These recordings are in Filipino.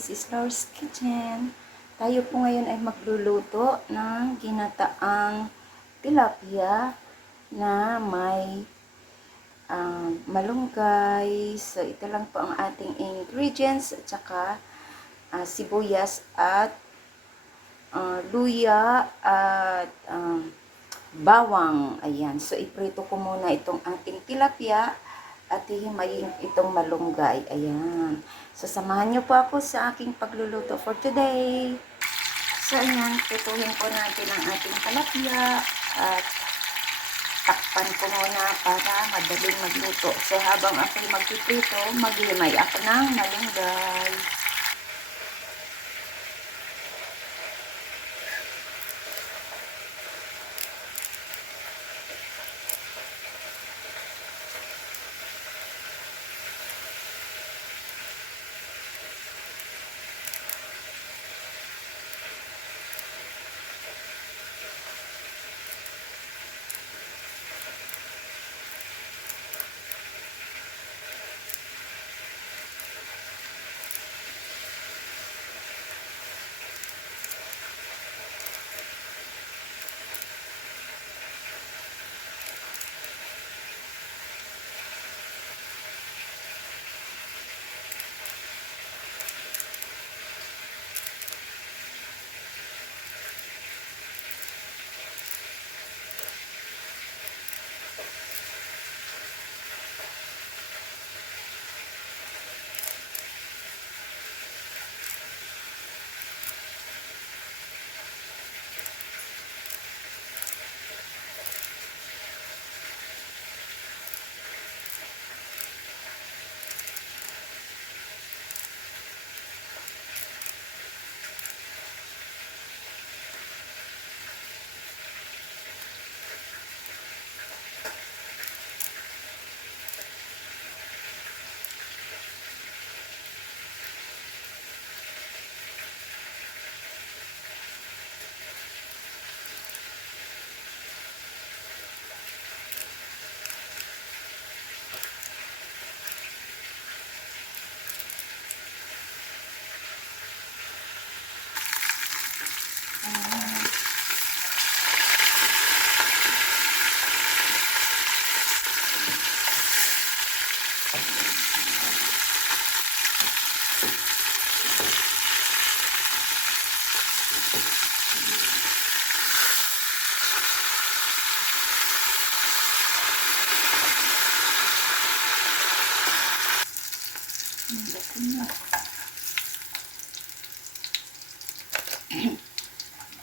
This is Laura's Kitchen. Tayo po ngayon ay magluluto ng ginataang tilapia na may malunggay. So, ito lang po ang ating ingredients at saka sibuyas at luya at bawang. Ayan. So, iprito ko muna itong ating tilapia at hihimayin itong malunggay. Ayan. So, samahan nyo po ako sa aking pagluluto for today. So, ayan. Prituhin po natin ang ating tilapia at takpan ko muna para madaling magluto. So, habang ako'y magpiprito, maghimay ako ng malunggay.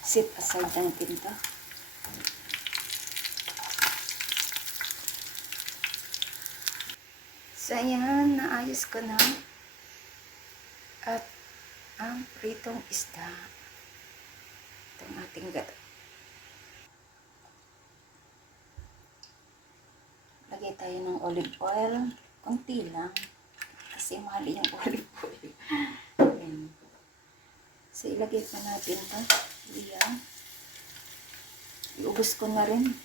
Set aside natin to. So, ayan, naayos ko na. At ang pritong isda. Itong ating gata. Lagay tayo ng olive oil. Kunti lang. Kasi mahal yung olive oil. Ayan. So, ilagay pa natin ito. Ayan. Iubos ko na rin.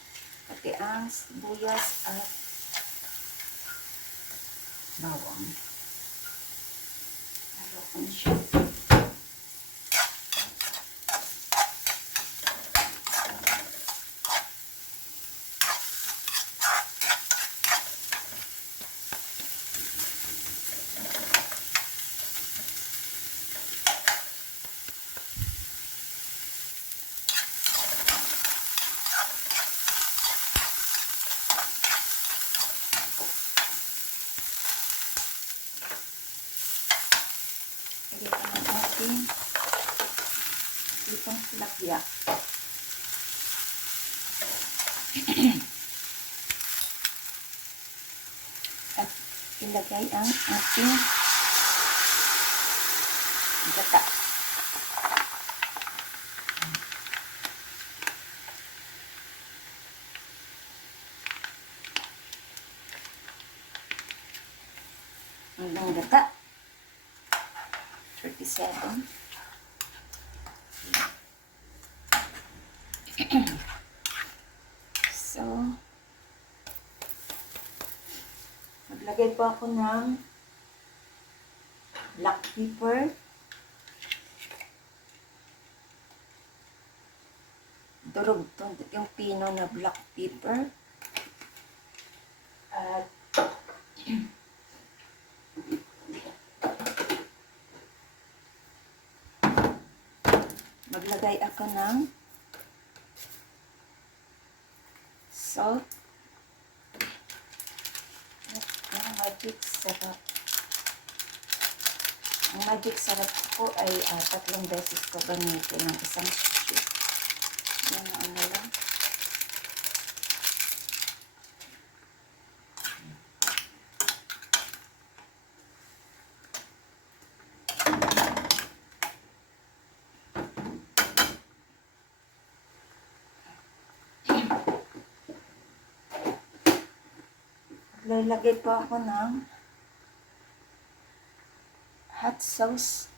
Pati ang sibuyas at bawang. Halo ko na siya. Itong tilapia. At ilagay ang ating gata. Ang gata. 37. So, maglagay po ako ng black pepper durog to, yung pino na black pepper. At maglagay ako ng salt. Ang magic sarap. Ang magic sarap ko ay 3 beses ko gamitin ng isang stick. Yan ano lang. Lalagay po ako ng hot sauce.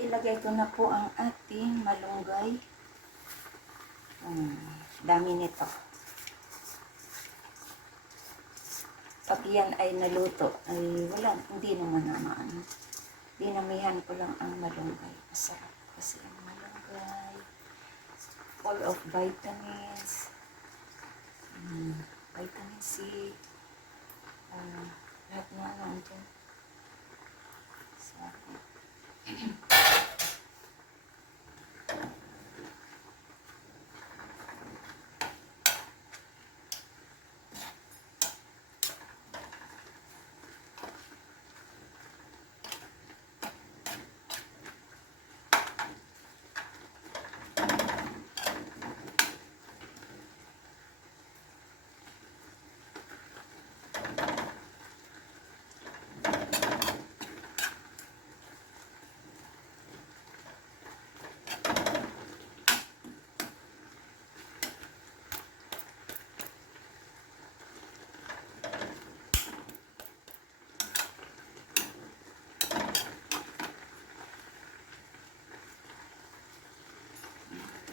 Ilagay ko na po ang ating malunggay. Dami nito. Pag yan ay naluto, ay wala, hindi naman naman. Dinamihan ko lang ang malunggay. Masarap kasi ang malunggay. Full of vitamins. Vitamin C. Lahat na nandun. Sorry.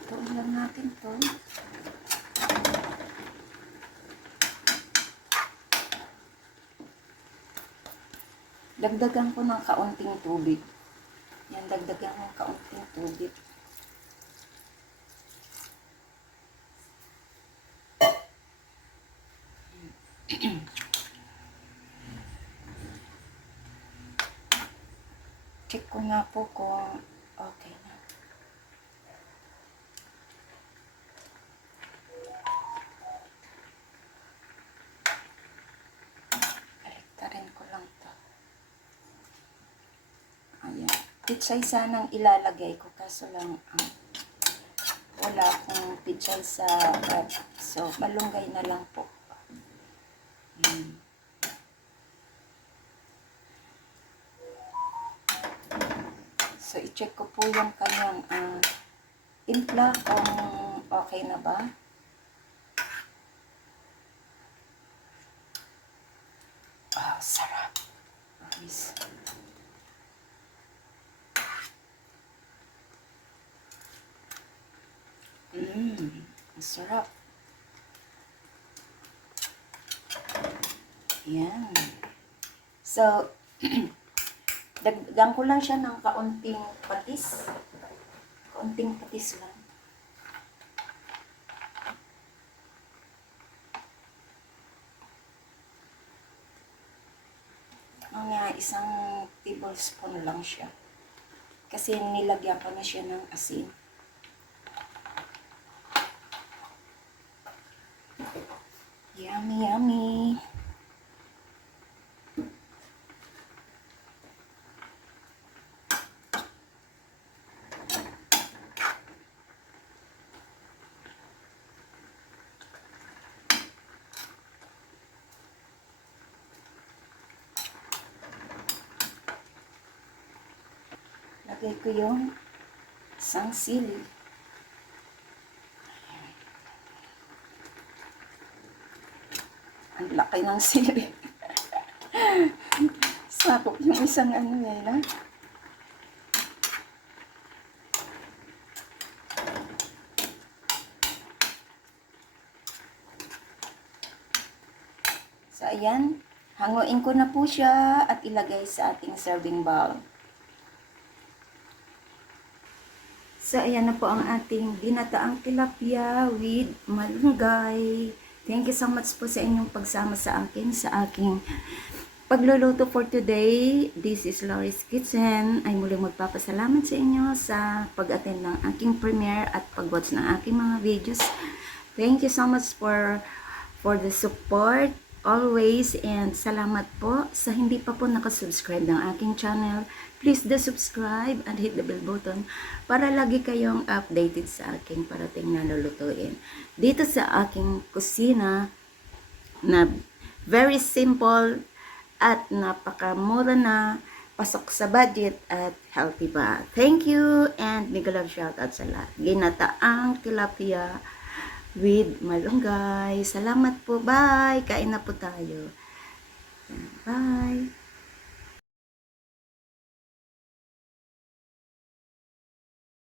Tuon lang natin to. Dagdagan ko ng kaunting tubig. Yan, dagdagan ng kaunting tubig. Check ko nga po kung okay na. Baliktarin ko lang to. Ayan. Pichay sanang ilalagay ko, kaso lang wala akong pichay sa bag. So, malunggay na lang po. So, i-check ko po yung kanyang timpla kung okay na ba. Sarap. Nice. Sarap. Yan. So, dagdagan ko lang siya ng kaunting patis. Kaunting patis lang. Mga 1 tablespoon lang siya. Kasi nilagyan ko na siya ng asin. Yummy, yummy. Lagay ko yung isang sili. Ang laki ng sili. Sakop Yung isang ano nila. So, ayan. Hanguin ko na po siya at ilagay sa ating serving bowl. So, ayan na po ang ating ginataang tilapia with malunggay. Thank you so much po sa inyong pagsama sa akin, sa aking pagluluto for today. This is Lori's Kitchen. Ay muling magpapasalamat sa inyo sa pag-attend ng aking premiere at pag-watch ng aking mga videos. Thank you so much for the support always, and salamat po sa hindi pa po nakasubscribe ng aking channel. Please do subscribe and hit the bell button para lagi kayong updated sa aking parating na lulutuin dito sa aking kusina na very simple at napakamura na, pasok sa budget at healthy pa. Thank you and mega love shoutout sa lahat. Ginataang tilapia with malunggay. Salamat po. Bye. Kain na po tayo. Bye.